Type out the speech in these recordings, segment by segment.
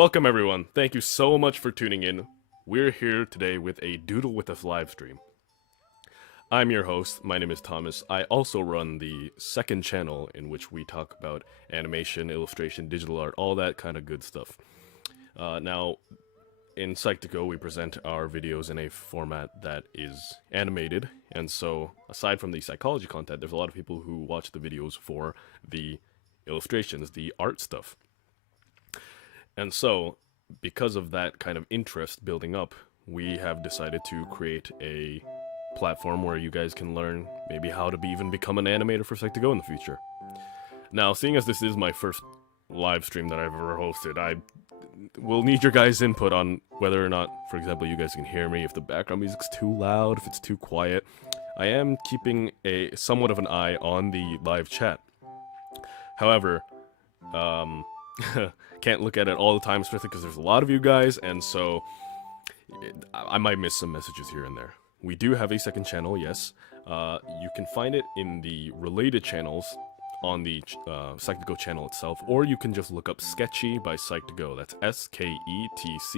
Welcome everyone. Thank you so much for tuning in. We're here today with a Doodle with Us live stream. I'm your host. My name is Thomas. I also run the second channel in which we talk about animation, illustration, digital art, all that kind of good stuff. Now, in Psych2Go, we present our videos in a format that is animated, and so aside from the psychology content, there's a lot of people who watch the videos for the illustrations, the art stuff. And so, because of that kind of interest building up, we have decided to create a platform where you guys can learn maybe how to even become an animator for Psych2Go in the future. Now, seeing as this is my first live stream that I've ever hosted, I will need your guys' input on whether or not, for example, you guys can hear me, if the background music's too loud, if it's too quiet. I am keeping a somewhat of an eye on the live chat. However, can't look at it all the time, especially because there's a lot of you guys, and so I might miss some messages here and there. We do have a second channel, yes. You can find it in the related channels on the Psych2Go channel itself, or you can just look up Sketchi by Psych2Go. That's S-K-E-T-C-H-I.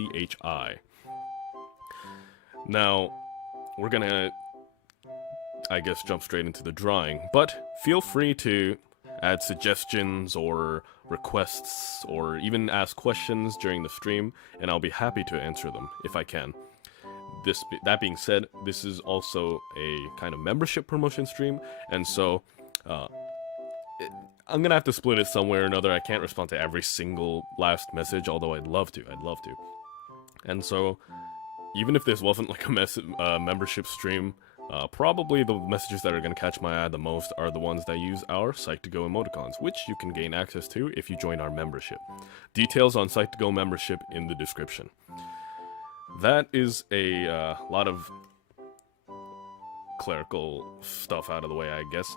Now, we're gonna, I guess, jump straight into the drawing, but feel free to add suggestions or requests or even ask questions during the stream, and I'll be happy to answer them if I can. That being said, this is also a kind of membership promotion stream, and so I'm gonna have to split it somewhere or another. I can't respond to every single last message, although I'd love to. And so, even if this wasn't like a membership stream, probably the messages that are going to catch my eye the most are the ones that use our Psych2Go emoticons, which you can gain access to if you join our membership. Details on Psych2Go membership in the description. That is a lot of clerical stuff out of the way, I guess.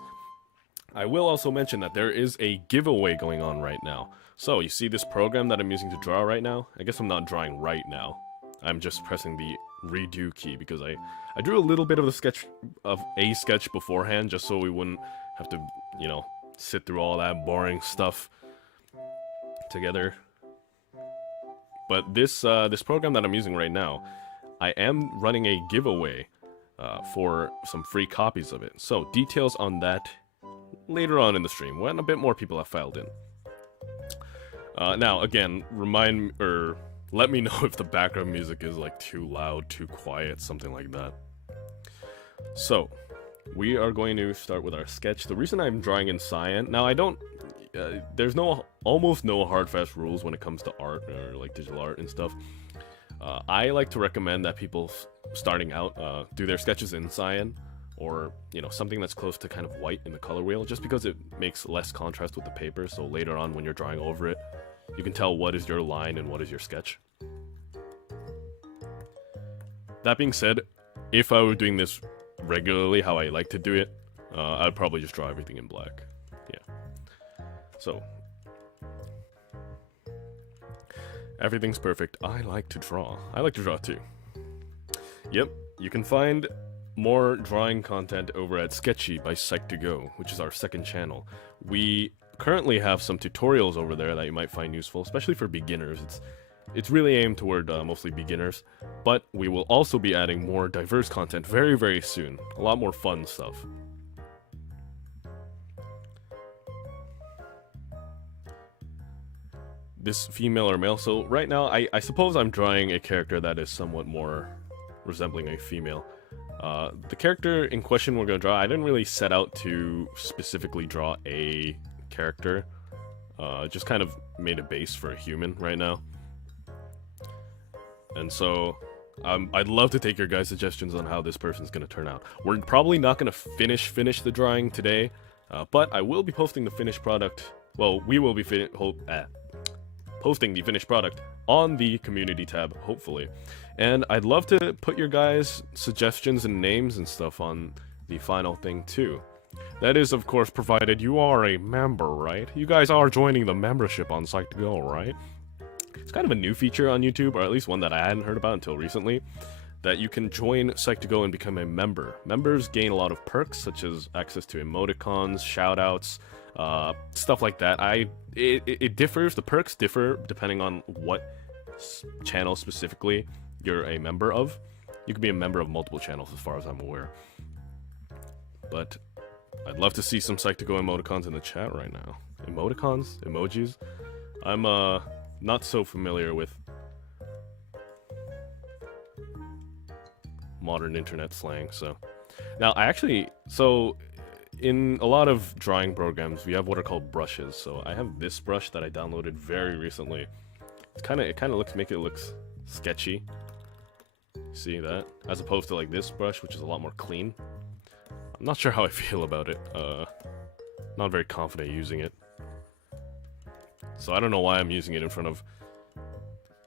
I will also mention that there is a giveaway going on right now. So, you see this program that I'm using to draw right now? I guess I'm not drawing right now. I'm just pressing the redo key because I drew a little bit of a sketch beforehand just so we wouldn't have to, you know, sit through all that boring stuff together. But this program that I'm using right now, I am running a giveaway for some free copies of it. So details on that later on in the stream when a bit more people have filed in. Now again, let me know if the background music is like too loud, too quiet, something like that. So, we are going to start with our sketch. The reason I'm drawing in cyan, now I don't, there's almost no hard fast rules when it comes to art or like digital art and stuff. I like to recommend that people starting out do their sketches in cyan or, you know, something that's close to kind of white in the color wheel, just because it makes less contrast with the paper, so later on when you're drawing over it, you can tell what is your line and what is your sketch. That being said, if I were doing this regularly, how I like to do it, I'd probably just draw everything in black. Yeah. So, everything's perfect. I like to draw. I like to draw too. Yep, you can find more drawing content over at Sketchi by Psych2Go, which is our second channel. We currently have some tutorials over there that you might find useful, especially for beginners. It's really aimed toward mostly beginners, but we will also be adding more diverse content very, very soon. A lot more fun stuff. This female or male, so right now I suppose I'm drawing a character that is somewhat more resembling a female. The character in question we're going to draw, I didn't really set out to specifically draw a character, just kind of made a base for a human right now. And so, I'd love to take your guys' suggestions on how this person's gonna turn out. We're probably not gonna finish the drawing today, but I will be posting the finished product. Well, we will be posting the finished product on the community tab, hopefully. And I'd love to put your guys' suggestions and names and stuff on the final thing too. That is, of course, provided you are a member, right? You guys are joining the membership on Psych2Go, right? It's kind of a new feature on YouTube, or at least one that I hadn't heard about until recently, that you can join Psych2Go and become a member. Members gain a lot of perks, such as access to emoticons, shoutouts, stuff like that. It differs, the perks differ depending on what channel specifically you're a member of. You can be a member of multiple channels as far as I'm aware. But I'd love to see some Psych2Go emoticons in the chat right now. Emoticons? Emojis? I'm not so familiar with modern internet slang, so. Now, in a lot of drawing programs, we have what are called brushes. So I have this brush that I downloaded very recently. It kind of make it looks sketchy. See that? As opposed to like this brush, which is a lot more clean. I'm not sure how I feel about it. Not very confident using it. So I don't know why I'm using it in front of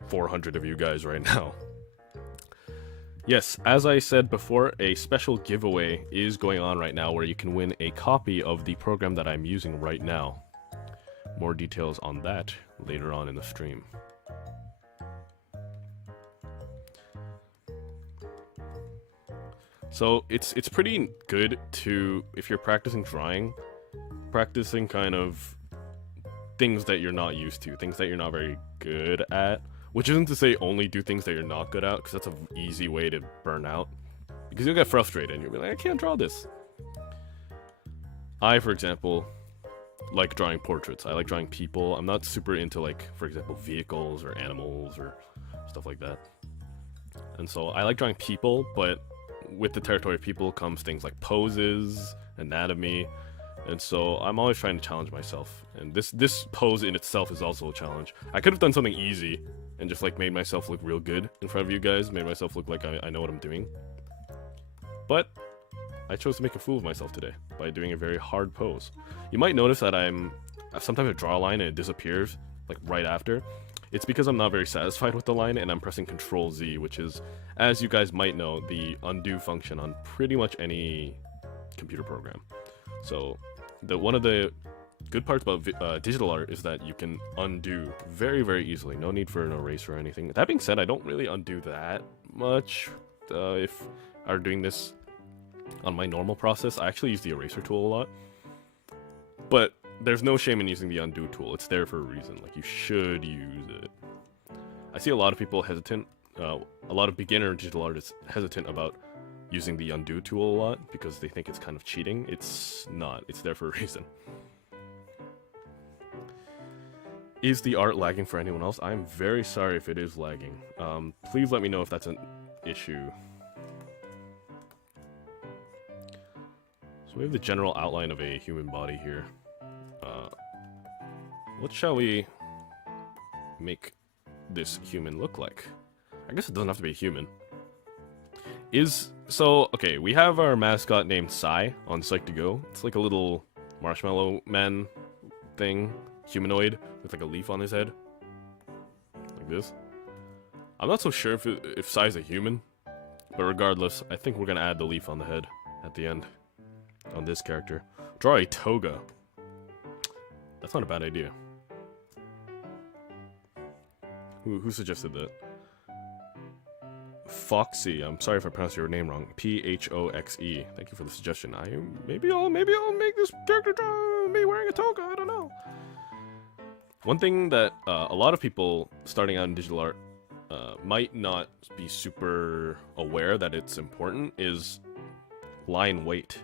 400 of you guys right now. Yes, as I said before, a special giveaway is going on right now where you can win a copy of the program that I'm using right now. More details on that later on in the stream. So it's pretty good to, if you're practicing drawing, practicing kind of things that you're not used to, things that you're not very good at. Which isn't to say only do things that you're not good at, because that's an easy way to burn out. Because you'll get frustrated and you'll be like, I can't draw this. I, for example, like drawing portraits. I like drawing people. I'm not super into, like, for example, vehicles or animals or stuff like that. And so I like drawing people, but with the territory of people comes things like poses, anatomy, and so I'm always trying to challenge myself. And this pose in itself is also a challenge. I could have done something easy and just like made myself look real good in front of you guys, made myself look like I know what I'm doing. But I chose to make a fool of myself today by doing a very hard pose. You might notice that sometimes I draw a line and it disappears like right after. It's because I'm not very satisfied with the line and I'm pressing Control Z, which is, as you guys might know, the undo function on pretty much any computer program. So one of the good parts about digital art is that you can undo very, very easily. No need for an eraser or anything. That being said, I don't really undo that much if I were doing this on my normal process. I actually use the eraser tool a lot. But there's no shame in using the undo tool. It's there for a reason. Like, you should use it. I see a lot of people hesitant. A lot of beginner digital artists hesitant about using the undo tool a lot because they think it's kind of cheating. It's not. It's there for a reason. Is the art lagging for anyone else? I'm very sorry if it is lagging. Please let me know if that's an issue. So we have the general outline of a human body here. What shall we make this human look like? I guess it doesn't have to be a human. Okay, we have our mascot named Sai on Psych2Go. It's like a little marshmallow man thing, humanoid, with like a leaf on his head. Like this. I'm not so sure if Sai's a human, but regardless, I think we're gonna add the leaf on the head at the end on this character. Draw a toga. That's not a bad idea. Who suggested that? Foxy. I'm sorry if I pronounced your name wrong. P-H-O-X-E. Thank you for the suggestion. Maybe I'll make this character draw me wearing a toga. I don't know. One thing that a lot of people starting out in digital art might not be super aware that it's important is line weight.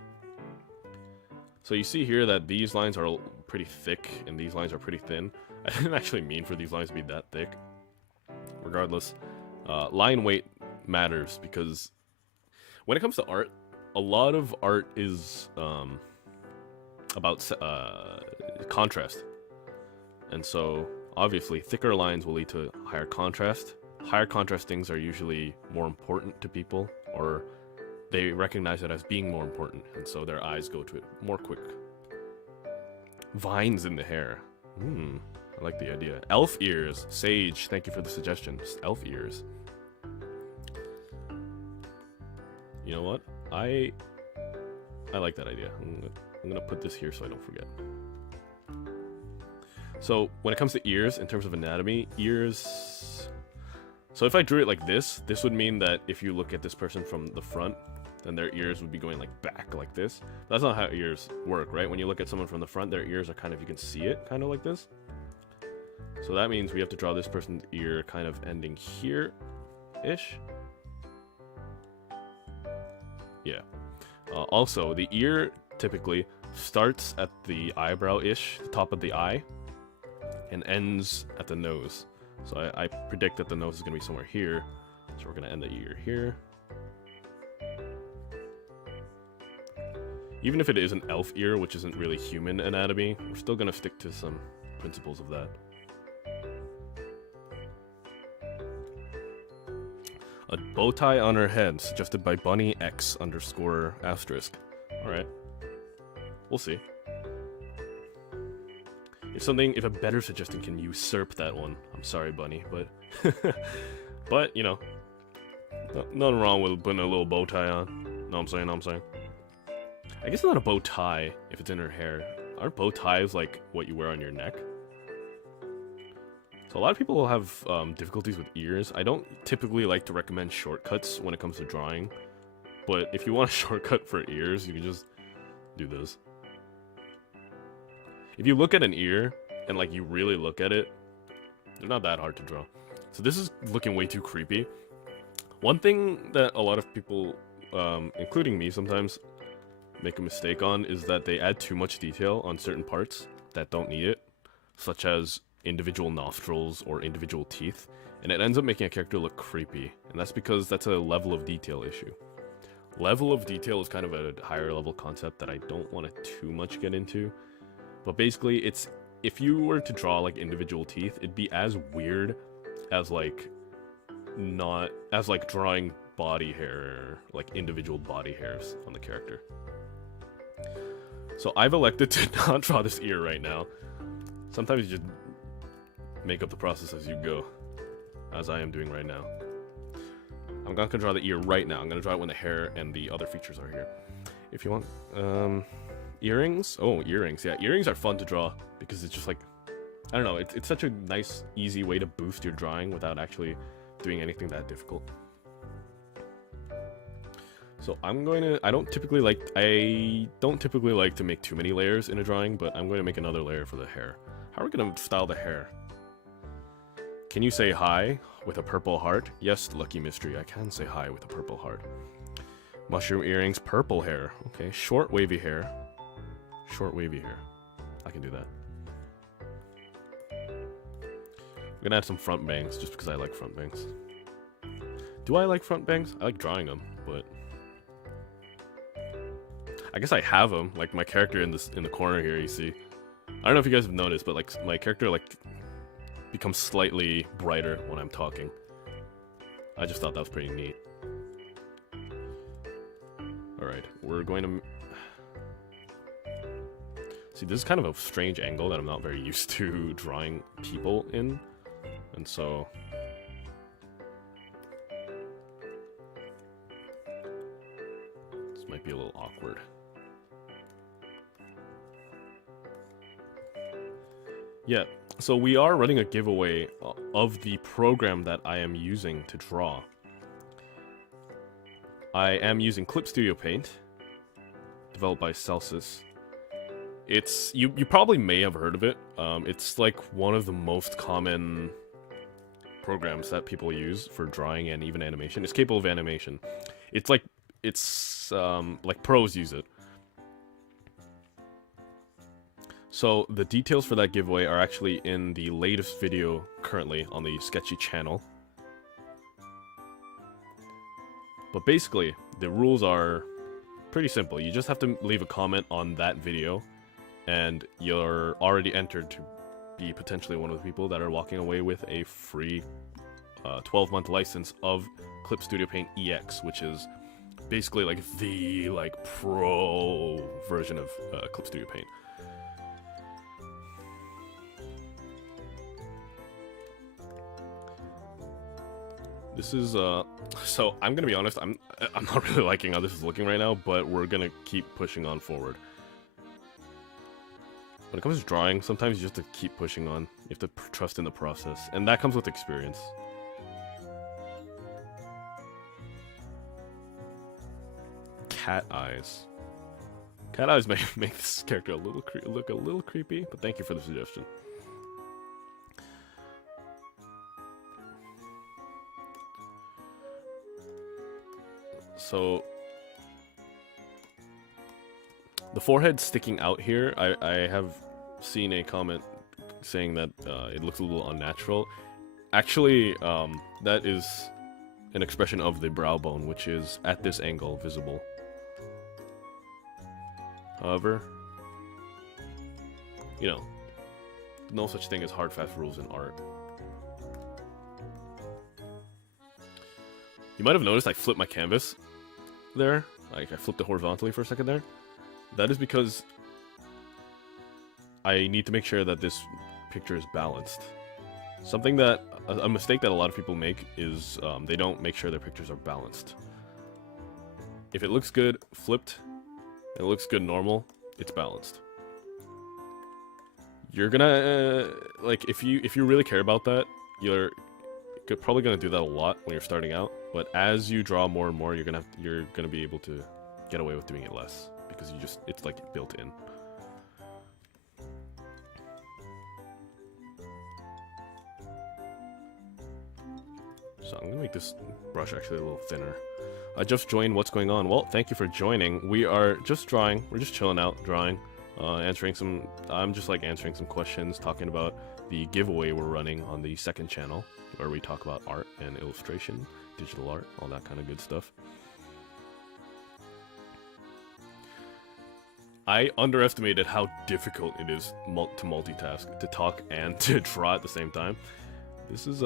So you see here that these lines are pretty thick and these lines are pretty thin. I didn't actually mean for these lines to be that thick. Regardless, line weight matters because when it comes to art, a lot of art is about contrast. And so, obviously, thicker lines will lead to higher contrast. Higher contrast things are usually more important to people, or they recognize it as being more important, and so their eyes go to it more quick. Vines in the hair. I like the idea. Elf ears. Sage, thank you for the suggestion. Elf ears. You know what? I like that idea. I'm gonna put this here so I don't forget. So when it comes to ears, in terms of anatomy, ears... So if I drew it like this would mean that if you look at this person from the front, then their ears would be going like back like this. That's not how ears work, right? When you look at someone from the front, their ears are kind of, you can see it kind of like this. So that means we have to draw this person's ear kind of ending here-ish. Yeah. Also, the ear typically starts at the eyebrow-ish, the top of the eye, and ends at the nose. So I predict that the nose is going to be somewhere here. So we're going to end the ear here. Even if it is an elf ear, which isn't really human anatomy, we're still going to stick to some principles of that. A bow tie on her head, suggested by Bunny X _**. Alright. We'll see. If a better suggestion can usurp that one, I'm sorry, Bunny, but... but, you know, nothing wrong with putting a little bow tie on. Know what I'm saying? I guess it's not a bow tie if it's in her hair. Aren't bow ties like what you wear on your neck? So a lot of people will have difficulties with ears. I don't typically like to recommend shortcuts when it comes to drawing, but if you want a shortcut for ears, you can just do this. If you look at an ear, and like you really look at it, they're not that hard to draw. So this is looking way too creepy. One thing that a lot of people, including me sometimes, make a mistake on is that they add too much detail on certain parts that don't need it, such as individual nostrils or individual teeth, and it ends up making a character look creepy, and that's because that's a level of detail issue. Level of detail is kind of a higher level concept that I don't want to too much get into, but basically it's, if you were to draw like individual teeth, it'd be as weird as like drawing body hair, like individual body hairs on the character. So I've elected to not draw this ear right now. Sometimes you just make up the process as you go, as I am doing right now. I'm not gonna draw the ear right now. I'm gonna draw it when the hair and the other features are here. If you want, earrings? Oh, earrings. Yeah, earrings are fun to draw because it's just like, I don't know, it's such a nice, easy way to boost your drawing without actually doing anything that difficult. So I don't typically like to make too many layers in a drawing, but I'm going to make another layer for the hair. How are we going to style the hair? Can you say hi with a purple heart? Yes, Lucky Mystery, I can say hi with a purple heart. Mushroom earrings, purple hair. Okay, short wavy hair. Short wavy hair. I can do that. I'm gonna add some front bangs, just because I like front bangs. Do I like front bangs? I like drawing them, but... I guess I have them, like my character in the corner here, you see. I don't know if you guys have noticed, but like my character like becomes slightly brighter when I'm talking. I just thought that was pretty neat. Alright, we're going to... See, this is kind of a strange angle that I'm not very used to drawing people in, and so... this might be a little awkward. Yeah, so we are running a giveaway of the program that I am using to draw. I am using Clip Studio Paint, developed by Celsius. It's, you probably may have heard of it. It's like one of the most common programs that people use for drawing and even animation. It's capable of animation. It's like pros use it. So the details for that giveaway are actually in the latest video currently on the Sketchi channel. But basically, the rules are pretty simple. You just have to leave a comment on that video, and you're already entered to be potentially one of the people that are walking away with a free 12-month license of Clip Studio Paint EX, which is basically like the pro version of Clip Studio Paint. This is, so I'm gonna be honest, I'm not really liking how this is looking right now, but we're gonna keep pushing on forward. When it comes to drawing, sometimes you just have to keep pushing on. You have to trust in the process, and that comes with experience. Cat eyes. Cat eyes may make this character look a little creepy, but thank you for the suggestion. So the forehead sticking out here, I have seen a comment saying that it looks a little unnatural. Actually, that is an expression of the brow bone, which is at this angle visible. However, you know, no such thing as hard, fast rules in art. You might have noticed I flipped my canvas there. Like, I flipped it horizontally for a second there. That is because I need to make sure that this picture is balanced. Something that, a mistake that a lot of people make is they don't make sure their pictures are balanced. If it looks good flipped, and it looks good normal, it's balanced. You're gonna, like, if you really care about that, you're probably gonna do that a lot when you're starting out. But as you draw more and more, you're gonna be able to get away with doing it less because it's like built in. So I'm gonna make this brush actually a little thinner. I just joined. What's going on? Well, thank you for joining. We are just drawing. We're just chilling out, drawing, answering some. I'm just like answering some questions, talking about the giveaway we're running on the second channel, where we talk about art and illustration, digital art, all that kind of good stuff. I underestimated how difficult it is to multitask, to talk and to draw at the same time. This is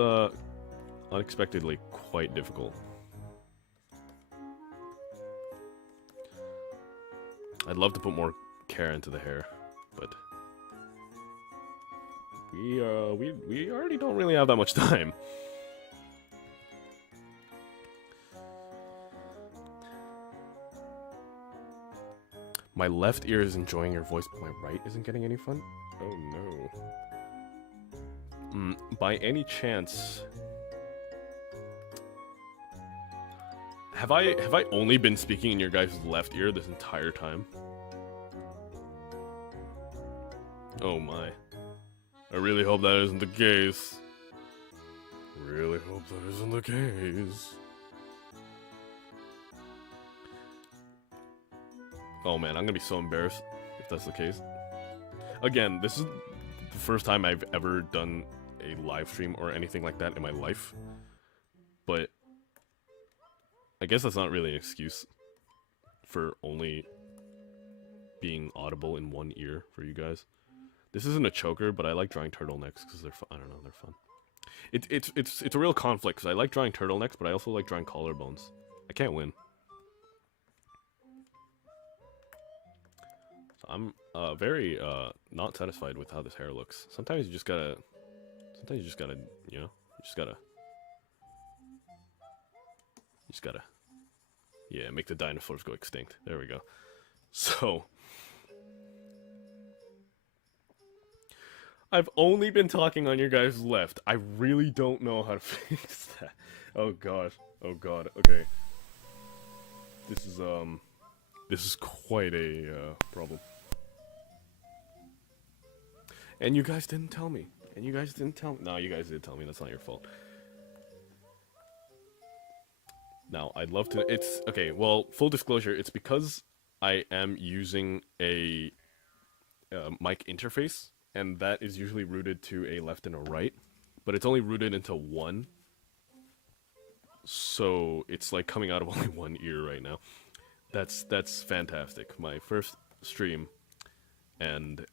unexpectedly quite difficult. I'd love to put more care into the hair, but we already don't really have that much time. My left ear is enjoying your voice, but my right isn't getting any fun? Oh no. By any chance, have I only been speaking in your guys' left ear this entire time? Oh my. I really hope that isn't the case. Really hope that isn't the case. Oh man, I'm gonna be so embarrassed if that's the case. Again, this is the first time I've ever done a live stream or anything like that in my life. But I guess that's not really an excuse for only being audible in one ear for you guys. This isn't a choker, but I like drawing turtlenecks because they're fun. I don't know, they're fun. It's a real conflict because I like drawing turtlenecks, but I also like drawing collarbones. I can't win. So I'm very not satisfied with how this hair looks. Sometimes you just gotta, you know, yeah, make the dinosaurs go extinct. There we go. So I've only been talking on your guys' left. I really don't know how to fix that. Oh gosh. Oh god. Okay. This is quite a problem. And you guys didn't tell me. No, you guys did tell me. That's not your fault. Now, I'd love to... It's... Okay, well, full disclosure, it's because I am using a mic interface, and that is usually routed to a left and a right, but it's only routed into one. So, it's like coming out of only one ear right now. That's fantastic. My first stream, and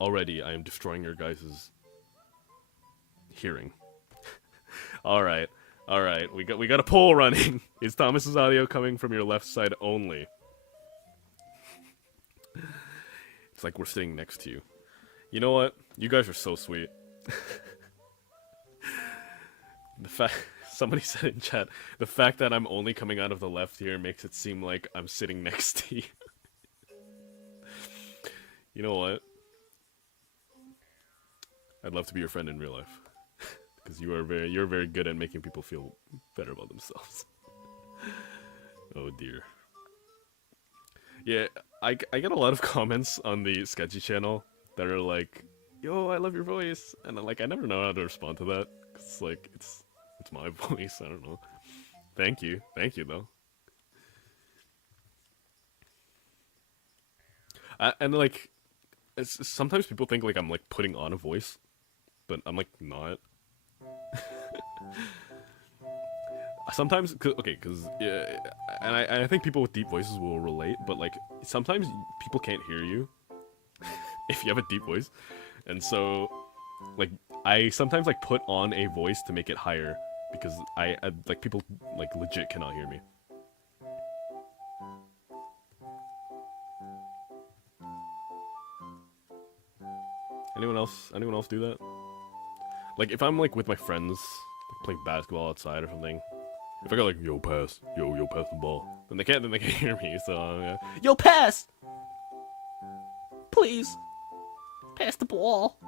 already I am destroying your guys' hearing. Alright. Alright, we got a poll running. Is Thomas's audio coming from your left side only? It's like we're sitting next to you. You know what? You guys are so sweet. Somebody said in chat, the fact that I'm only coming out of the left here makes it seem like I'm sitting next to you. You know what? I'd love to be your friend in real life. Because you're very good at making people feel better about themselves. Oh dear. Yeah, I get a lot of comments on the Sketchi channel that are like, "Yo, I love your voice," and I never know how to respond to that. Cause like it's my voice. I don't know. Thank you though. And like, sometimes people think like I'm like putting on a voice, but I'm like not. Sometimes, because yeah, and I think people with deep voices will relate, but like sometimes people can't hear you if you have a deep voice, and so like I sometimes like put on a voice to make it higher because I like people like legit cannot hear me. Anyone else? Anyone else do that? Like if I'm like with my friends like, playing basketball outside or something, if I go like yo pass, yo pass the ball, then they can't hear me. So yeah. Yo pass, please pass the ball.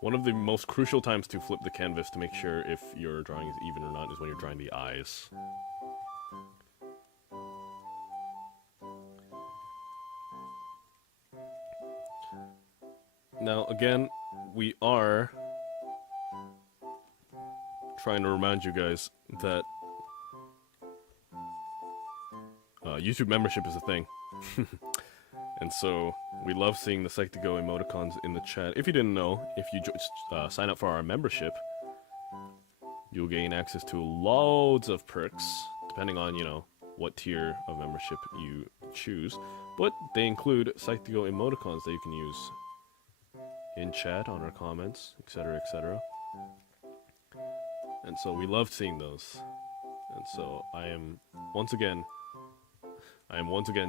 One of the most crucial times to flip the canvas to make sure if your drawing is even or not is when you're drawing the eyes. Now, again, we are trying to remind you guys that YouTube membership is a thing. And so, we love seeing the Psych2Go emoticons in the chat. If you didn't know, if you sign up for our membership, you'll gain access to loads of perks, depending on, you know, what tier of membership you choose. But they include Psych2Go emoticons that you can use in chat, on our comments, etc., etc. And so we love seeing those. And so I am once again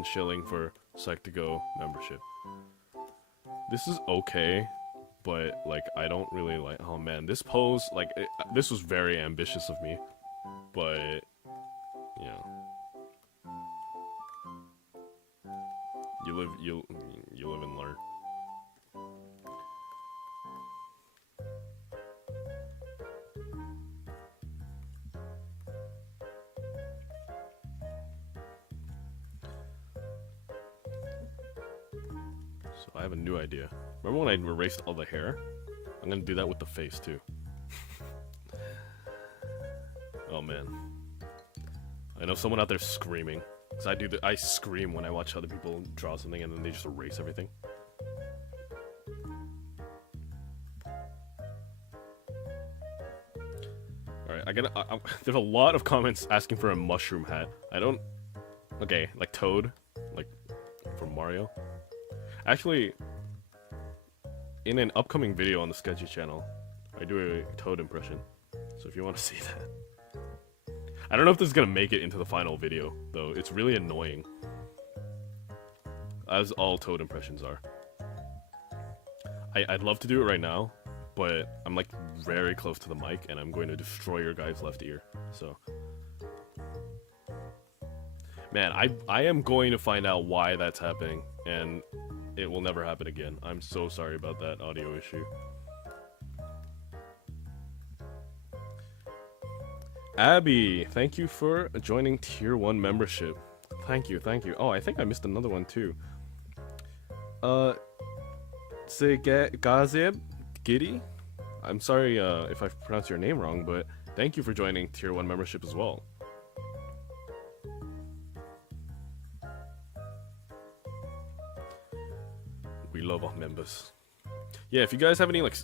shilling for Psych2Go membership. This is okay, but like I don't really like. Oh man, this pose this was very ambitious of me, but you know, you live and learn. So I have a new idea. Remember when I erased all the hair? I'm gonna do that with the face too. Oh man. I know someone out there screaming. Cause I scream when I watch other people draw something and then they just erase everything. Alright, there's a lot of comments asking for a mushroom hat. Okay, like Toad, like from Mario. Actually, in an upcoming video on the Sketchi channel, I do a Toad impression. So if you want to see that. I don't know if this is going to make it into the final video, though. It's really annoying. As all Toad impressions are. I'd love to do it right now, but I'm like very close to the mic and I'm going to destroy your guy's left ear. So, man, I am going to find out why that's happening, and it will never happen again. I'm so sorry about that audio issue. Abby, thank you for joining Tier 1 membership. Thank you, thank you. Oh, I think I missed another one too. Gazeb Giddy? I'm sorry if I pronounced your name wrong, but thank you for joining Tier 1 membership as well. We love our members. Yeah, if you guys have any like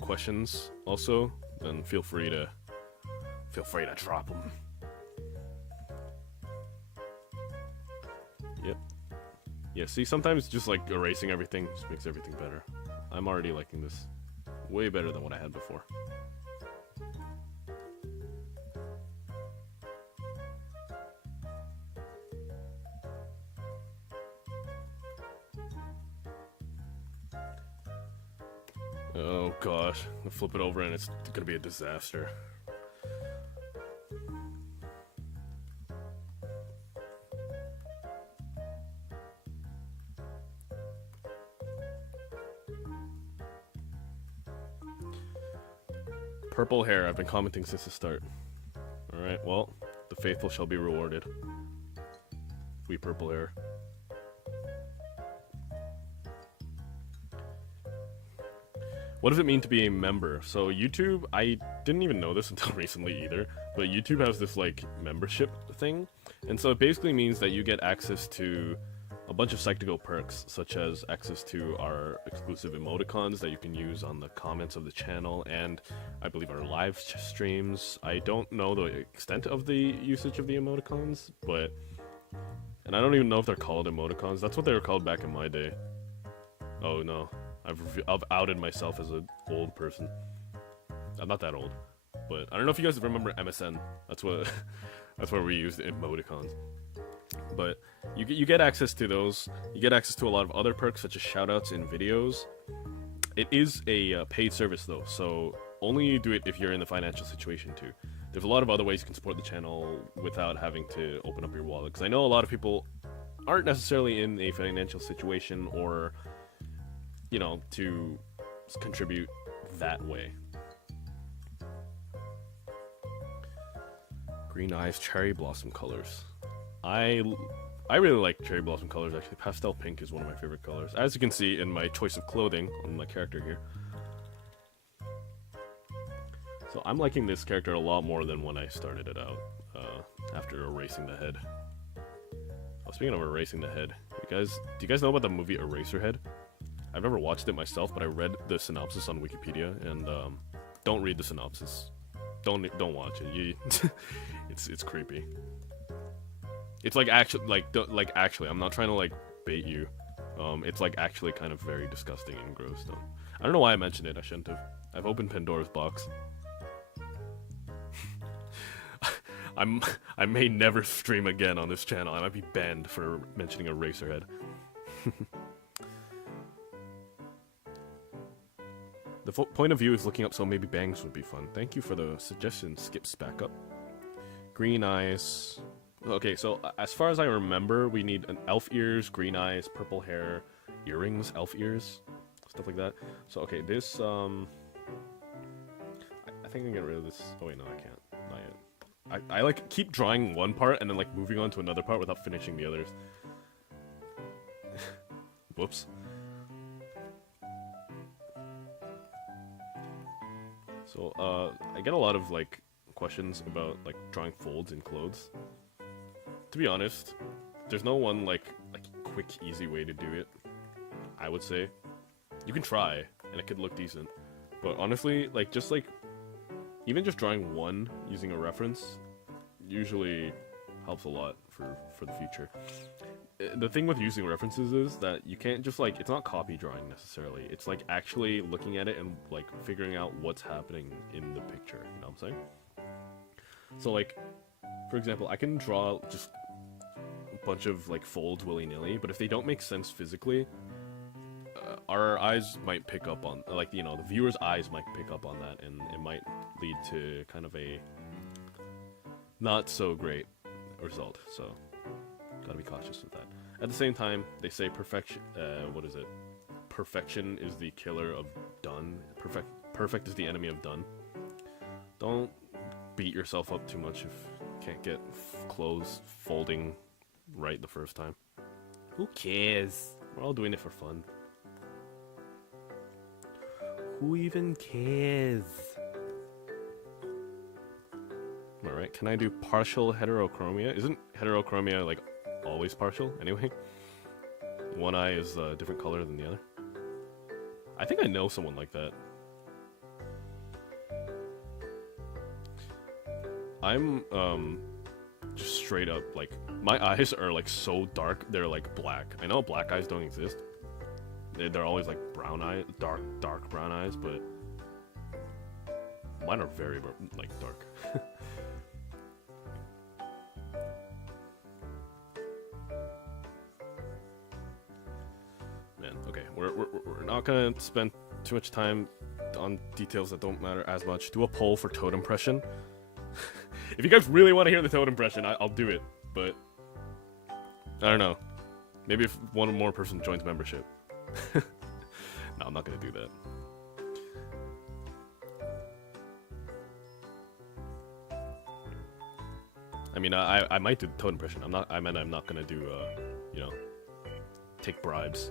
questions also, then feel free to drop them. Yep. Yeah, see, sometimes just like erasing everything just makes everything better. I'm already liking this way better than what I had before. Oh gosh, I'll flip it over and it's gonna be a disaster. Purple hair, I've been commenting since the start. Alright, well, the faithful shall be rewarded. We purple hair. what does it mean to be a member? So YouTube, I didn't even know this until recently either, but YouTube has this like membership thing, and so it basically means that you get access to a bunch of Psychical perks, such as access to our exclusive emoticons that you can use on the comments of the channel, and I believe our live streams. I don't know the extent of the usage of the emoticons, but... And I don't even know if they're called emoticons. That's what they were called back in my day. Oh no. I've outed myself as an old person. I'm not that old. But I don't know if you guys remember MSN. That's what... that's where we used emoticons. But you get access to those. You get access to a lot of other perks, such as shoutouts in videos. It is a paid service, though, so only do it if you're in the financial situation, too. There's a lot of other ways you can support the channel without having to open up your wallet, because I know a lot of people aren't necessarily in a financial situation or, you know, to contribute that way. Green eyes, cherry blossom colors. I really like cherry blossom colors, actually. Pastel pink is one of my favorite colors, as you can see in my choice of clothing on my character here. So I'm liking this character a lot more than when I started it out, after erasing the head. Oh, speaking of erasing the head, do you guys know about the movie Eraserhead? I've never watched it myself, but I read the synopsis on Wikipedia, and don't read the synopsis. Don't watch it. It's creepy. It's like actually, I'm not trying to like bait you. It's like actually kind of very disgusting and gross though. I don't know why I mentioned it. I shouldn't have. I've opened Pandora's box. I may never stream again on this channel. I might be banned for mentioning Eraserhead. The point of view is looking up, so maybe bangs would be fun. Thank you for the suggestion. Skips back up. Green eyes. Okay, so as far as I remember, we need an elf ears, green eyes, purple hair, earrings, elf ears, stuff like that. So okay, this I think I can get rid of this. Oh wait, no, I can't. Not yet. I like keep drawing one part and then like moving on to another part without finishing the others. Whoops. So I get a lot of like questions about like drawing folds in clothes. To be honest, there's no one like quick, easy way to do it. I would say you can try, and it could look decent. But honestly, like even just drawing one using a reference usually helps a lot for the future. The thing with using references is that you can't just like, it's not copy drawing necessarily. It's like actually looking at it and like figuring out what's happening in the picture. You know what I'm saying? So like, for example, I can draw just a bunch of like folds willy-nilly, but if they don't make sense physically, our eyes might pick up on, like, you know, the viewer's eyes might pick up on that, and it might lead to kind of a not so great result. So gotta be cautious with that. At the same time, they say perfection. What is it? Perfection is the killer of done. Perfect is the enemy of done. Don't beat yourself up too much if you can't get clothes folding right the first time. Who cares? We're all doing it for fun. Who even cares? Alright, can I do partial heterochromia? Isn't heterochromia like always partial anyway? One eye is a different color than the other. I think I know someone like that. I'm just straight up like, my eyes are like so dark, they're like black. I know black eyes don't exist. They're always like brown eyes, dark brown eyes, but mine are very like dark. Man, okay, we're not gonna spend too much time on details that don't matter as much. Do a poll for toad impression. If you guys really want to hear the toad impression, I'll do it, but I don't know. Maybe if one more person joins membership. No, I'm not gonna do that. I mean, I might do the toad impression. I'm not gonna do, you know, take bribes.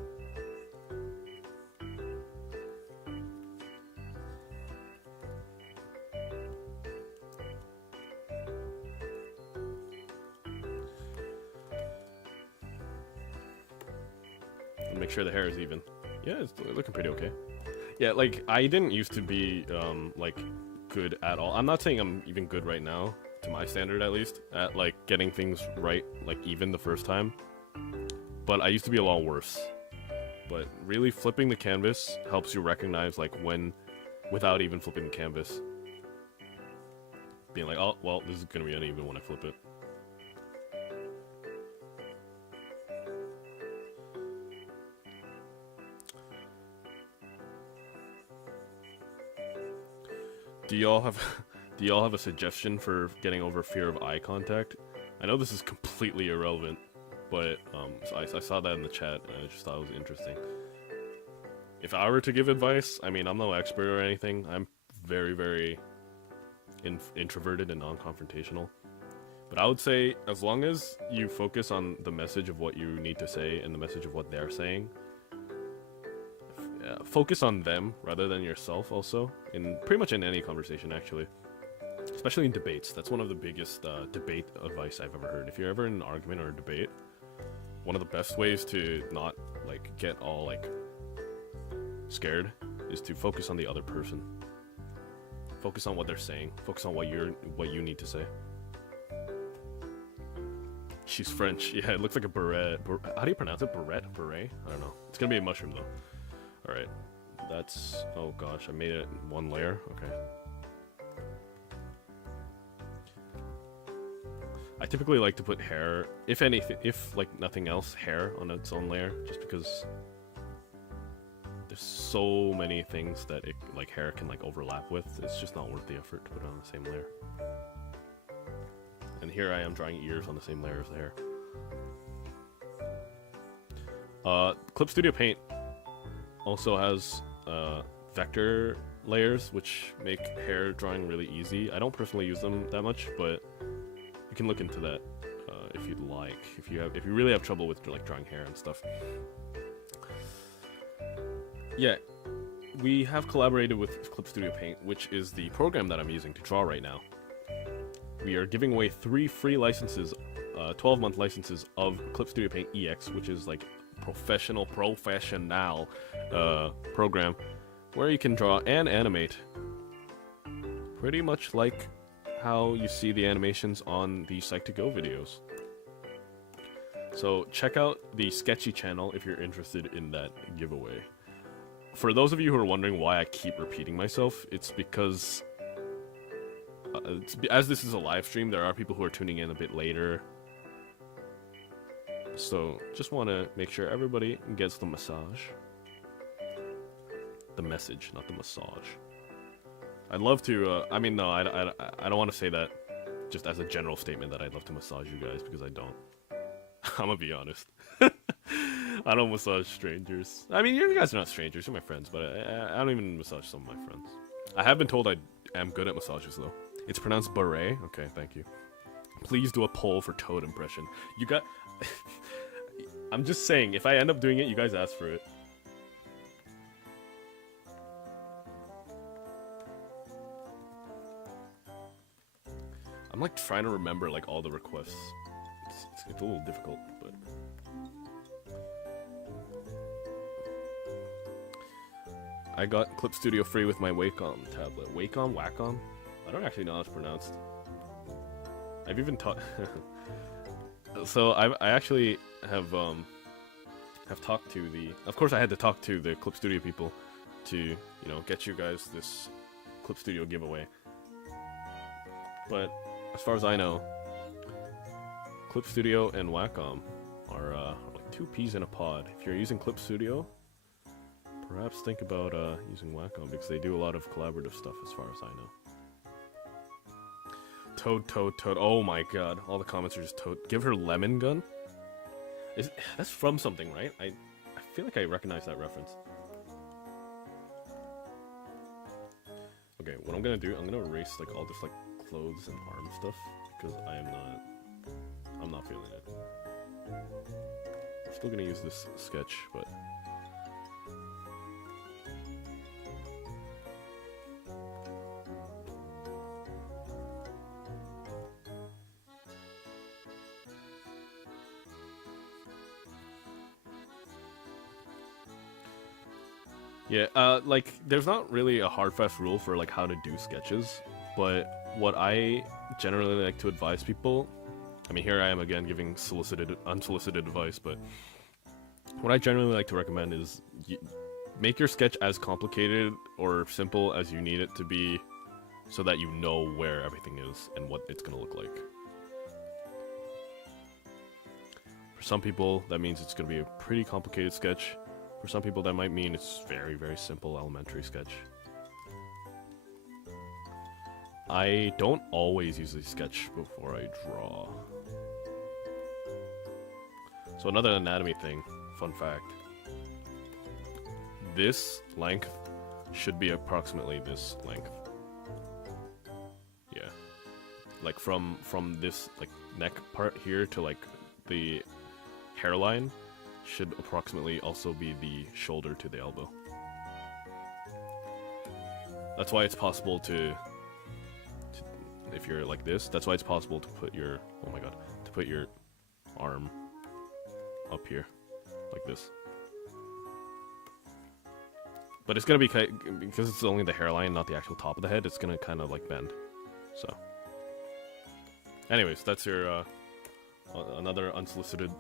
make sure the hair is even. Yeah, it's looking pretty okay. Yeah, like, I didn't used to be, like, good at all. I'm not saying I'm even good right now, to my standard at least, at, like, getting things right, like, even the first time. But I used to be a lot worse. But really, flipping the canvas helps you recognize, like, when, without even flipping the canvas. Being like, oh, well, this is gonna be uneven when I flip it. Do y'all have a suggestion for getting over fear of eye contact? I know this is completely irrelevant, but so I saw that in the chat and I just thought it was interesting. If I were to give advice, I mean, I'm no expert or anything. I'm very, very introverted and non-confrontational. But I would say, as long as you focus on the message of what you need to say and the message of what they're saying, focus on them rather than yourself also, in pretty much in any conversation actually. Especially in debates. That's one of the biggest debate advice I've ever heard. If you're ever in an argument or a debate, one of the best ways to not like get all like scared is to focus on the other person. Focus on what they're saying. Focus on what you need to say. She's French. Yeah, it looks like a beret. How do you pronounce it? Beret? Beret? I don't know. It's gonna be a mushroom though. Alright. That's... oh gosh, I made it in one layer. Okay. I typically like to put hair, if anything, if like nothing else, hair on its own layer, just because there's so many things that it, like hair can like overlap with. It's just not worth the effort to put it on the same layer. And here I am drawing ears on the same layer as the hair. Clip Studio Paint also has vector layers, which make hair drawing really easy. I don't personally use them that much, but you can look into that if you'd like. If you really have trouble with like drawing hair and stuff. Yeah, we have collaborated with Clip Studio Paint, which is the program that I'm using to draw right now. We are giving away 3 free licenses, 12-month licenses of Clip Studio Paint EX, which is like professional program where you can draw and animate pretty much like how you see the animations on the Psych2Go videos. So check out the Sketchi channel if you're interested in that giveaway. For those of you who are wondering why I keep repeating myself, it's because as this is a live stream, there are people who are tuning in a bit later. So just want to make sure everybody gets the massage. The message, not the massage. I'd love to, I mean, no, I don't want to say that just as a general statement that I'd love to massage you guys, because I don't. I'm gonna be honest. I don't massage strangers. I mean, you guys are not strangers, you're my friends, but I don't even massage some of my friends. I have been told I am good at massages, though. It's pronounced beret. Okay, thank you. Please do a poll for Toad impression. You got... I'm just saying, if I end up doing it, you guys ask for it. I'm like trying to remember like all the requests. It's a little difficult, but... I got Clip Studio free with my Wacom tablet. Wacom? Wacom? I don't actually know how it's pronounced. I've even taught... So I actually have talked to the... Of course I had to talk to the Clip Studio people to, you know, get you guys this Clip Studio giveaway. But as far as I know, Clip Studio and Wacom are like 2 peas in a pod. If you're using Clip Studio, perhaps think about using Wacom, because they do a lot of collaborative stuff as far as I know. Toad, Toad, Toad. Oh my god. All the comments are just Toad. Give her lemon gun? That's from something, right? I feel like I recognize that reference. Okay, what I'm gonna do, I'm gonna erase like all this like clothes and arm stuff, because I'm not feeling it. I'm still gonna use this sketch, but... Yeah, like, there's not really a hard fast rule for, like, how to do sketches, but what I generally like to advise people, I mean, here I am again giving unsolicited advice, but what I generally like to recommend is make your sketch as complicated or simple as you need it to be so that you know where everything is and what it's going to look like. For some people, that means it's going to be a pretty complicated sketch. For some people, that might mean it's very, very simple elementary sketch. I don't always usually sketch before I draw. So another anatomy thing, fun fact. This length should be approximately this length. Yeah. Like from this like neck part here to like the hairline should approximately also be the shoulder to the elbow. That's why it's possible to if you're like this, that's why it's possible to put your, oh my god, to put your arm up here, like this. But it's gonna be, because it's only the hairline, not the actual top of the head, it's gonna kind of like bend. So. Anyways, that's your, another unsolicited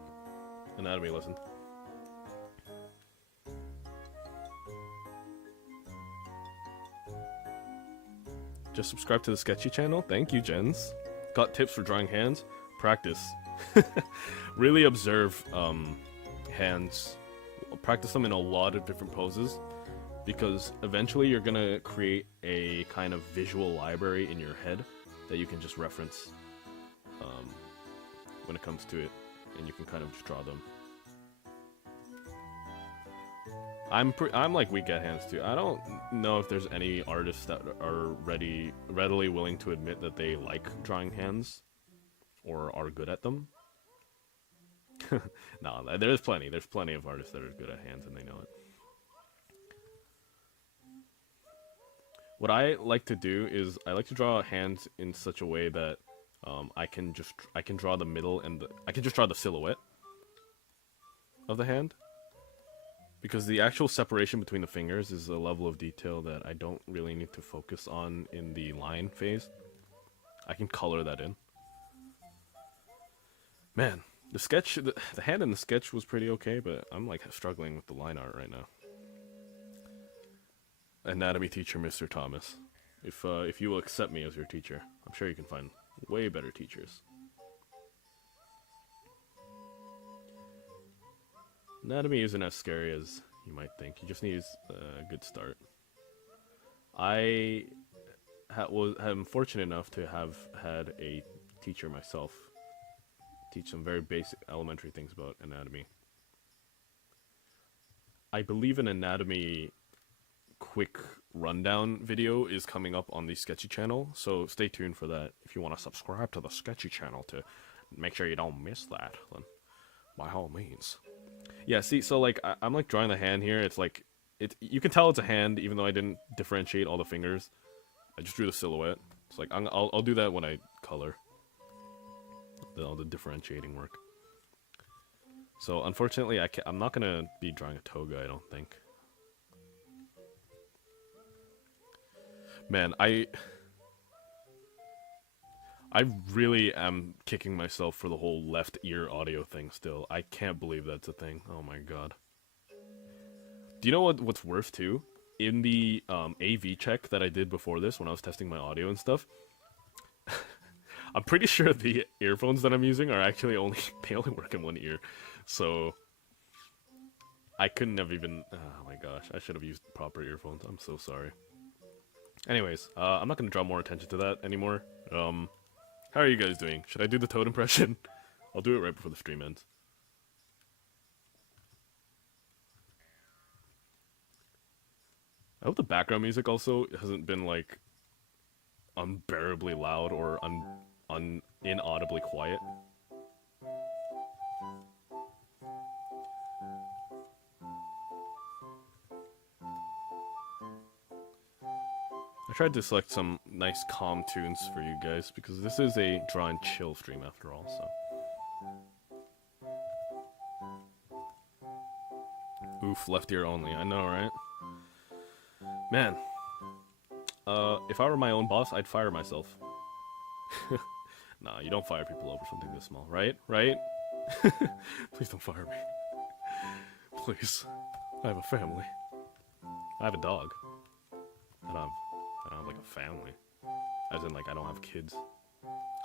anatomy lesson. Just subscribe to the Sketchi channel. Thank you, Jens. Got tips for drawing hands? Practice. Really observe hands. Practice them in a lot of different poses, because eventually you're gonna create a kind of visual library in your head that you can just reference when it comes to it, and you can kind of just draw them. I'm like weak at hands too. I don't know if there's any artists that are readily willing to admit that they like drawing hands or are good at them. No, there's plenty. There's plenty of artists that are good at hands and they know it. What I like to do is I like to draw hands in such a way that I can draw the middle and I can just draw the silhouette of the hand. Because the actual separation between the fingers is a level of detail that I don't really need to focus on in the line phase. I can color that in. Man, the sketch, the hand in the sketch was pretty okay, but I'm like struggling with the line art right now. Anatomy teacher, Mr. Thomas. If you will accept me as your teacher, I'm sure you can find way better teachers. Anatomy isn't as scary as you might think. You just need a good start. I am fortunate enough to have had a teacher myself teach some very basic elementary things about anatomy. I believe an anatomy quick rundown video is coming up on the Sketchi channel, so stay tuned for that. If you want to subscribe to the Sketchi channel to make sure you don't miss that, then by all means. Yeah, see, so like I'm like drawing the hand here. It's like you can tell it's a hand even though I didn't differentiate all the fingers. I just drew the silhouette. It's like I'll do that when I color all the differentiating work. So unfortunately, I'm not gonna be drawing a toga. I don't think. Man, I really am kicking myself for the whole left ear audio thing still. I can't believe that's a thing. Oh my god. Do you know what's worse too? In the AV check that I did before this, when I was testing my audio and stuff, I'm pretty sure the earphones that I'm using are actually they only work in one ear. So I couldn't have even, oh my gosh, I should have used proper earphones. I'm so sorry. Anyways, I'm not going to draw more attention to that anymore. How are you guys doing? Should I do the Toad impression? I'll do it right before the stream ends. I hope the background music also hasn't been, like, unbearably loud or inaudibly quiet. I tried to select some nice calm tunes for you guys, because this is a draw and chill stream after all, so. Oof, left ear only, I know, right? Man, if I were my own boss, I'd fire myself. Nah, you don't fire people over something this small, right? Right? Please don't fire me. Please. I have a family. I have a dog. I don't have like a family. As in, like, I don't have kids.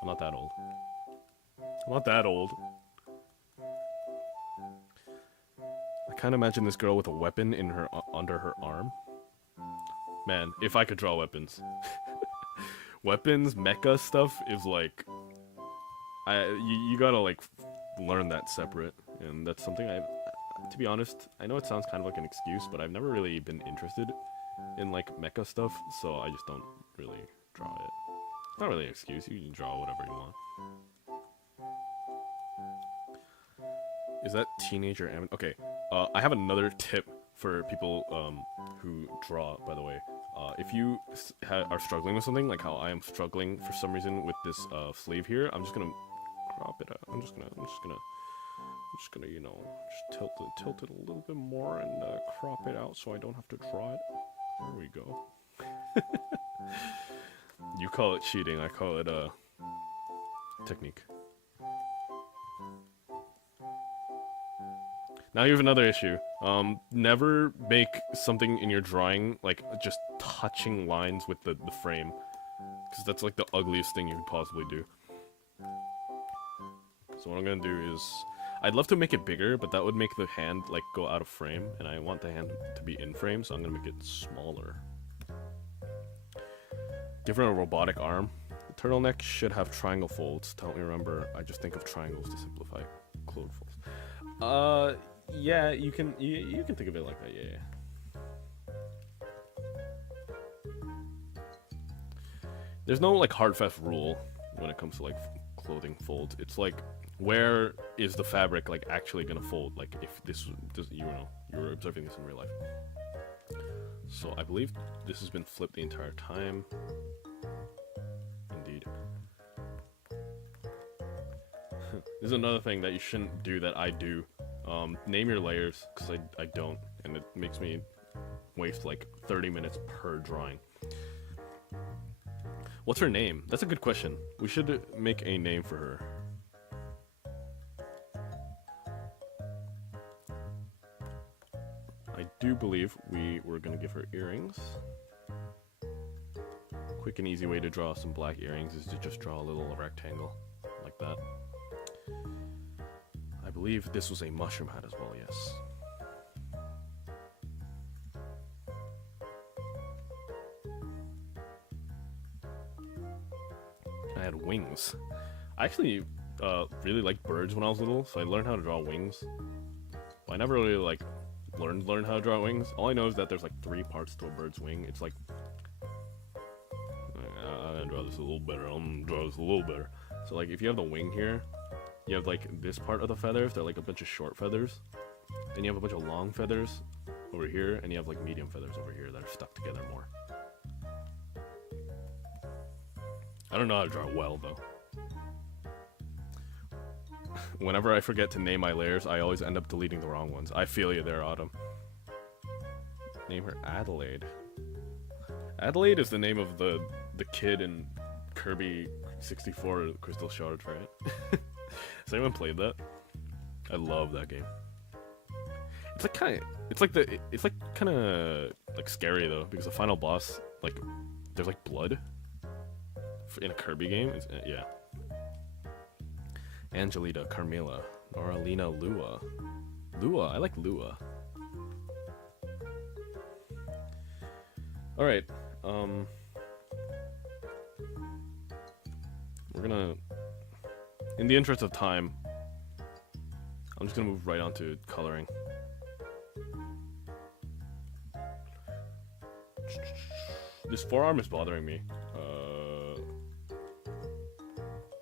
I'm not that old. I'm not that old. I can't imagine this girl with a weapon in her under her arm. Man, if I could draw weapons. Weapons, mecha stuff is like... you gotta, like, learn that separate. And that's something to be honest, I know it sounds kind of like an excuse, but I've never really been interested in, like, mecha stuff, so I just don't really draw it. It's not really an excuse, you can draw whatever you want. Is that teenager anime? Okay, I have another tip for people who draw, by the way. If you are struggling with something, like how I am struggling for some reason with this sleeve here, I'm just gonna crop it out. I'm just gonna, you know, just tilt it a little bit more and crop it out so I don't have to draw it. There we go. You call it cheating, I call it technique. Now you have another issue. Never make something in your drawing like just touching lines with the frame, because that's like the ugliest thing you could possibly do. So what I'm gonna do is, I'd love to make it bigger, but that would make the hand like go out of frame, and I want the hand to be in frame, so I'm gonna make it smaller. Give her a robotic arm. The turtleneck should have triangle folds. Don't remember, I just think of triangles to simplify. Clone folds. Yeah, you can think of it like that, yeah. There's no like hard fast rule when it comes to like clothing folds. It's like, where is the fabric like actually gonna fold? Like if this you know, you're observing this in real life. So I believe this has been flipped the entire time. Indeed. This is another thing that you shouldn't do that I do. Name your layers, because I don't, and it makes me waste like 30 minutes per drawing. What's her name? That's a good question. We should make a name for her. I do believe we were gonna give her earrings. Quick and easy way to draw some black earrings is to just draw a little rectangle like that. I believe this was a mushroom hat as well, yes. I had wings. I actually really liked birds when I was little, so I learned how to draw wings. But I never really like learned how to draw wings. All I know is that there's like 3 parts to a bird's wing. It's like, I'm gonna draw this a little better. I'm gonna draw this a little better. So like, if you have the wing here, you have like this part of the feathers, they're like a bunch of short feathers. Then you have a bunch of long feathers over here, and you have like medium feathers over here that are stuck together more. I don't know how to draw well though. Whenever I forget to name my layers, I always end up deleting the wrong ones. I feel you there, Autumn. Name her Adelaide. Adelaide is the name of the kid in Kirby 64 Crystal Shards, right? Has anyone played that? I love that game. It's like kind of like scary though, because the final boss, like, there's like blood in a Kirby game. Yeah. Angelita, Carmilla, Noralina, Lua. Lua, I like Lua. Alright, we're gonna, in the interest of time, I'm just gonna move right on to coloring. This forearm is bothering me.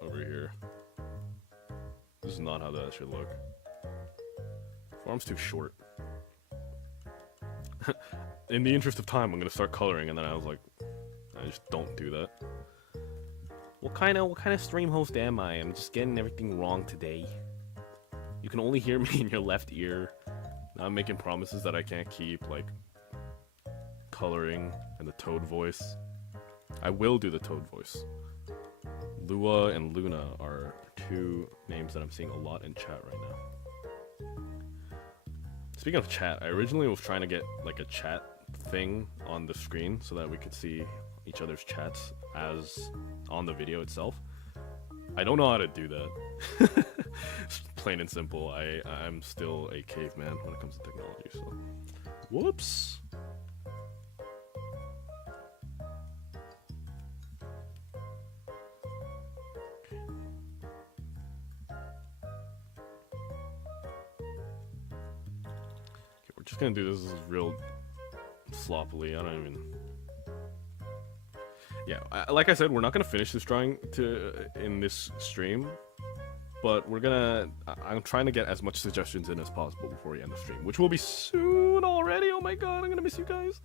Over here. This is not how that should look. Forearm's too short. In the interest of time, I'm gonna start coloring, and then I was like, I just don't do that. What kind of stream host am I? I'm just getting everything wrong today. You can only hear me in your left ear. Now I'm making promises that I can't keep, like, coloring and the toad voice. I will do the toad voice. Lua and Luna are two names that I'm seeing a lot in chat right now. Speaking of chat, I originally was trying to get like a chat thing on the screen so that we could see each other's chats as on the video itself. I don't know how to do that. Plain and simple. I'm still a caveman when it comes to technology, so whoops. We're just gonna do this real sloppily. I don't even. Yeah, like I said, we're not gonna finish this drawing in this stream, but we're gonna. I'm trying to get as much suggestions in as possible before we end the stream, which will be soon already. Oh my god, I'm gonna miss you guys.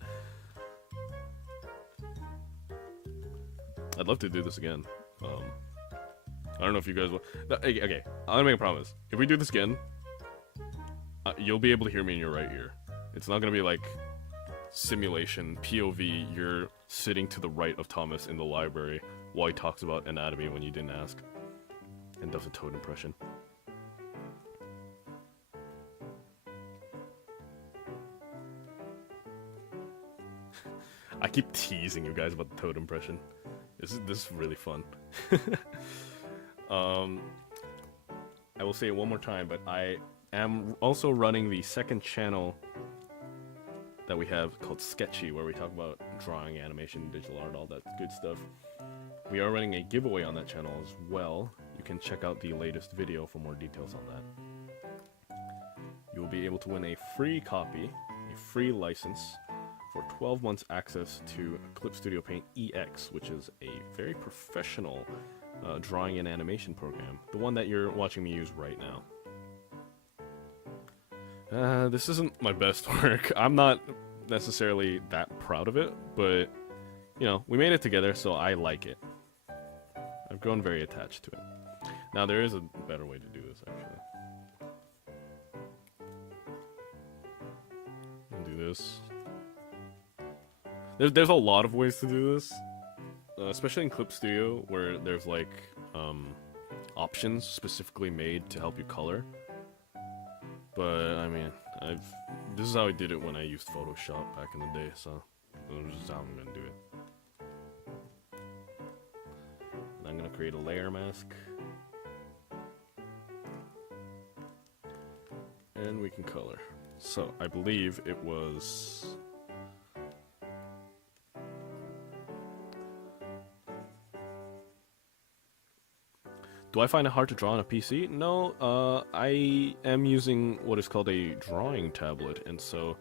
I'd love to do this again. I don't know if you guys will. Okay, I'm gonna make a promise. If we do this again, you'll be able to hear me in your right ear. It's not gonna be like simulation POV. You're sitting to the right of Thomas in the library while he talks about anatomy when you didn't ask, and does a toad impression. I keep teasing you guys about the toad impression. This is really fun. I will say it one more time, but I am also running the second channel that we have called Sketchi, where we talk about drawing, animation, digital art, all that good stuff. We are running a giveaway on that channel as well. You can check out the latest video for more details on that. You will be able to win a free copy, a free license, for 12 months access to Clip Studio Paint EX, which is a very professional drawing and animation program. The one that you're watching me use right now. This isn't my best work. I'm not necessarily that proud of it, but, you know, we made it together, so I like it. I've grown very attached to it. Now, there is a better way to do this, actually. I'll do this. There's a lot of ways to do this, especially in Clip Studio, where there's, like, options specifically made to help you color. But, I mean, this is how I did it when I used Photoshop back in the day, so this is how I'm gonna do it. And I'm gonna create a layer mask. And we can color. So, I believe it was... Do I find it hard to draw on a PC? No, I am using what is called a drawing tablet, and so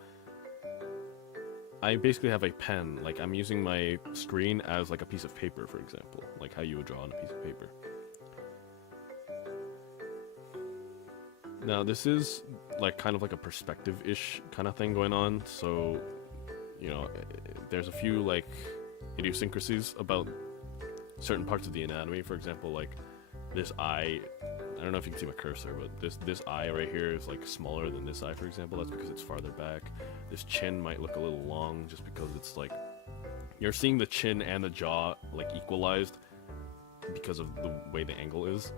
I basically have a pen. Like, I'm using my screen as like a piece of paper, for example, like how you would draw on a piece of paper. Now, this is like kind of like a perspective-ish kind of thing going on, so, you know, there's a few like idiosyncrasies about certain parts of the anatomy. For example, like this eye, I don't know if you can see my cursor, but this eye right here is like smaller than this eye, for example. That's because it's farther back. This chin might look a little long just because it's like, you're seeing the chin and the jaw like equalized because of the way the angle is.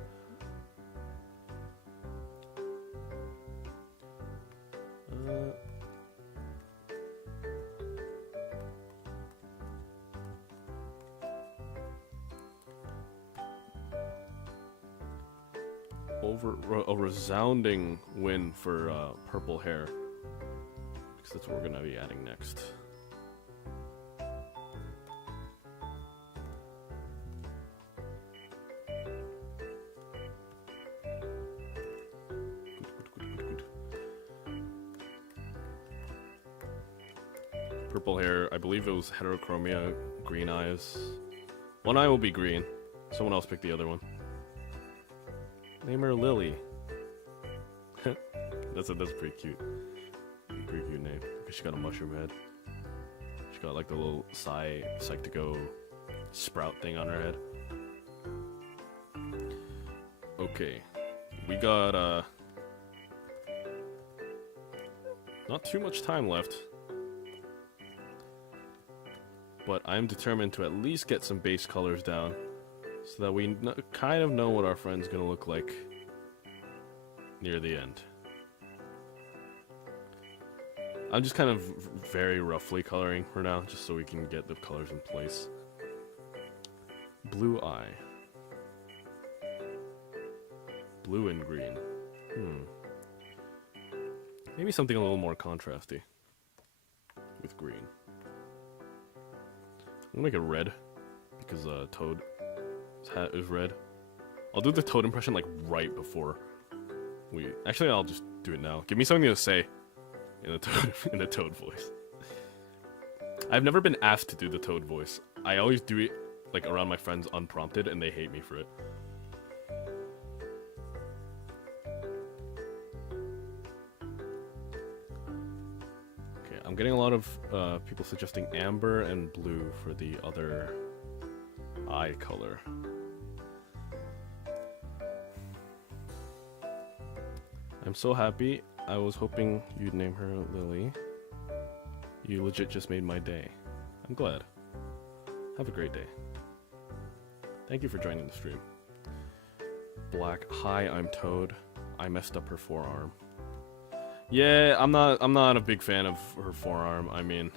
A resounding win for purple hair, because that's what we're gonna be adding next. Good. Purple hair, I believe it was heterochromia, green eyes. One eye will be green. Someone else pick the other one. Name her Lily. that's pretty cute. Pretty cute name. Because she got a mushroom head. She got like the little Psych-to-Go sprout thing on her head. Okay. We got not too much time left. but I'm determined to at least get some base colors down so that we kind of know what our friend's gonna look like near the end. I'm just kind of very roughly coloring for now, just so we can get the colors in place. Blue eye. Blue and green. Maybe something a little more contrasty with green. I'm gonna make it red because Toad's hat is red. I'll do the Toad impression like right before we. Actually, I'll just do it now. Give me something to say in the Toad voice. I've never been asked to do the Toad voice. I always do it like around my friends unprompted, and they hate me for it. I'm getting a lot of people suggesting amber and blue for the other eye color. I'm so happy. I was hoping you'd name her Lily. You legit just made my day. I'm glad. Have a great day. Thank you for joining the stream. Black. Hi, I'm Toad. I messed up her forearm. Yeah, I'm not a big fan of her forearm. I mean,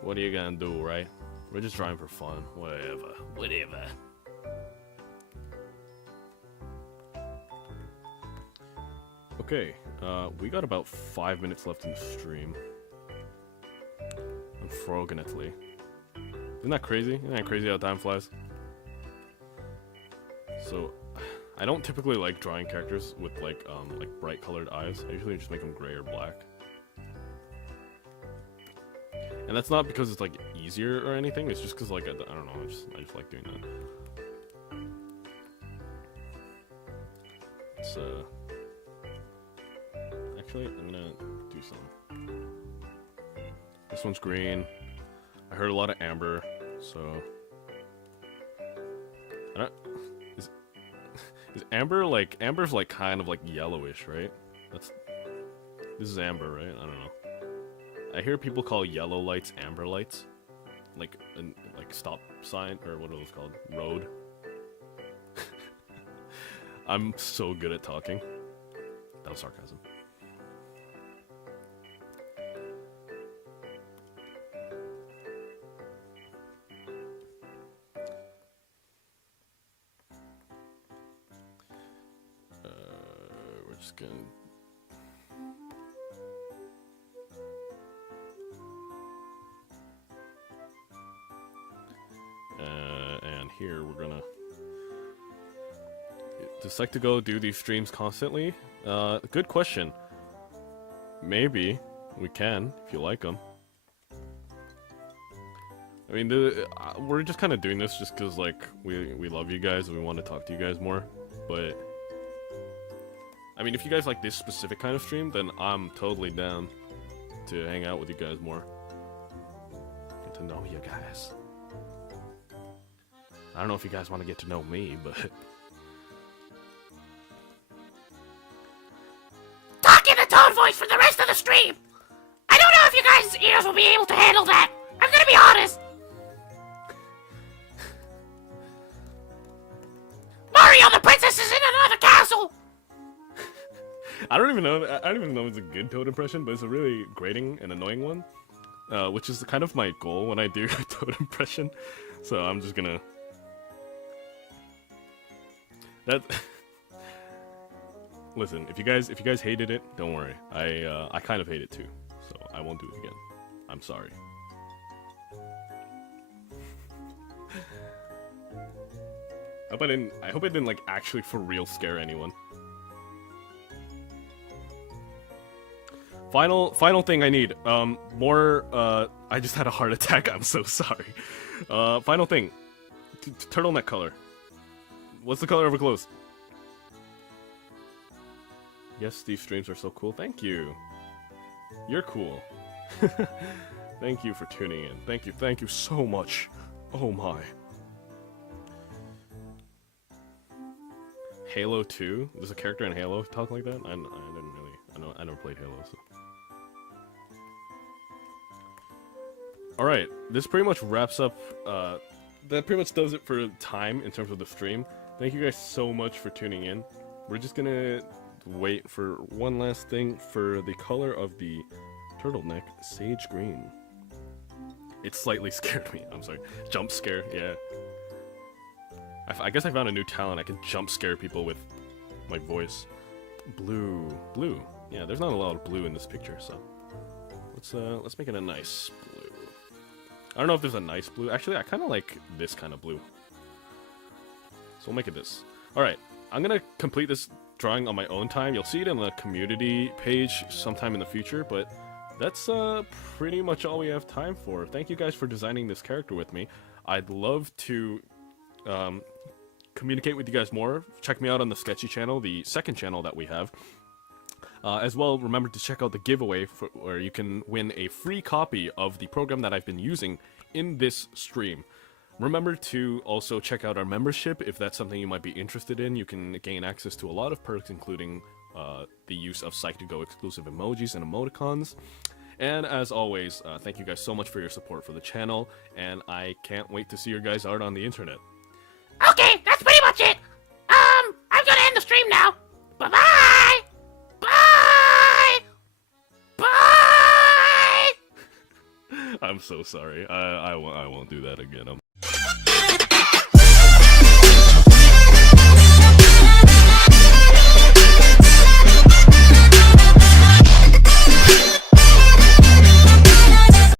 what are you gonna do, right? We're just trying for fun. Whatever. Okay, we got about 5 minutes left in the stream. Unfortunately. Isn't that crazy? Isn't that crazy how time flies? So, I don't typically like drawing characters with like bright colored eyes. I usually just make them gray or black. And that's not because it's like easier or anything. It's just because like I don't know. I just like doing that. It's actually I'm gonna do some. This one's green. I heard a lot of amber, so. Is amber like amber's like kind of like yellowish, right? This is amber, right? I don't know. I hear people call yellow lights amber lights, like stop sign or what are those called? Road. I'm so good at talking. That was sarcasm. Just gonna and here we're gonna does Psych2Go do these streams constantly? Good question. Maybe we can if you like them. I mean, we're just kind of doing this just because like we love you guys and we want to talk to you guys more, but. I mean, if you guys like this specific kind of stream, then I'm totally down to hang out with you guys more. Get to know you guys. I don't know if you guys want to get to know me, but... Talk in the Toad voice for the rest of the stream! I don't know if you guys' ears will be able to handle that! I'm gonna be honest! Mario the princess is in another castle! I don't even know if it's a good Toad impression, but it's a really grating and annoying one. Which is kind of my goal when I do a Toad impression. So I'm just gonna... Listen, if you guys hated it, don't worry. I kind of hate it too. So I won't do it again. I'm sorry. I hope I didn't like actually for real scare anyone. Final thing I need. More, I just had a heart attack, I'm so sorry. Final thing. Turtleneck color. What's the color of a clothes? Yes, these streams are so cool. Thank you. You're cool. Thank you for tuning in. Thank you so much. Oh my. Halo 2? There's a character in Halo talk like that? I didn't really... I never played Halo, so... Alright, this pretty much wraps up, that pretty much does it for time in terms of the stream. Thank you guys so much for tuning in. We're just gonna wait for one last thing for the color of the turtleneck, sage green. It slightly scared me, I'm sorry. Jump scare, yeah. I guess I found a new talent. I can jump scare people with my voice. Blue. Blue. Yeah, there's not a lot of blue in this picture, so let's make it a nice blue. I don't know if there's a nice blue. Actually, I kind of like this kind of blue. So we'll make it this. Alright, I'm gonna complete this drawing on my own time. You'll see it in the community page sometime in the future, but that's pretty much all we have time for. Thank you guys for designing this character with me. I'd love to communicate with you guys more. Check me out on the Sketchy channel, the second channel that we have. As well, remember to check out the giveaway where you can win a free copy of the program that I've been using in this stream. Remember to also check out our membership if that's something you might be interested in. You can gain access to a lot of perks, including the use of Psych2Go exclusive emojis and emoticons. And as always, thank you guys so much for your support for the channel, and I can't wait to see your guys' art on the internet. Okay, that's pretty much it. I'm gonna end the stream now. Bye-bye! Bye! Bye! I'm so sorry. I won't do that again.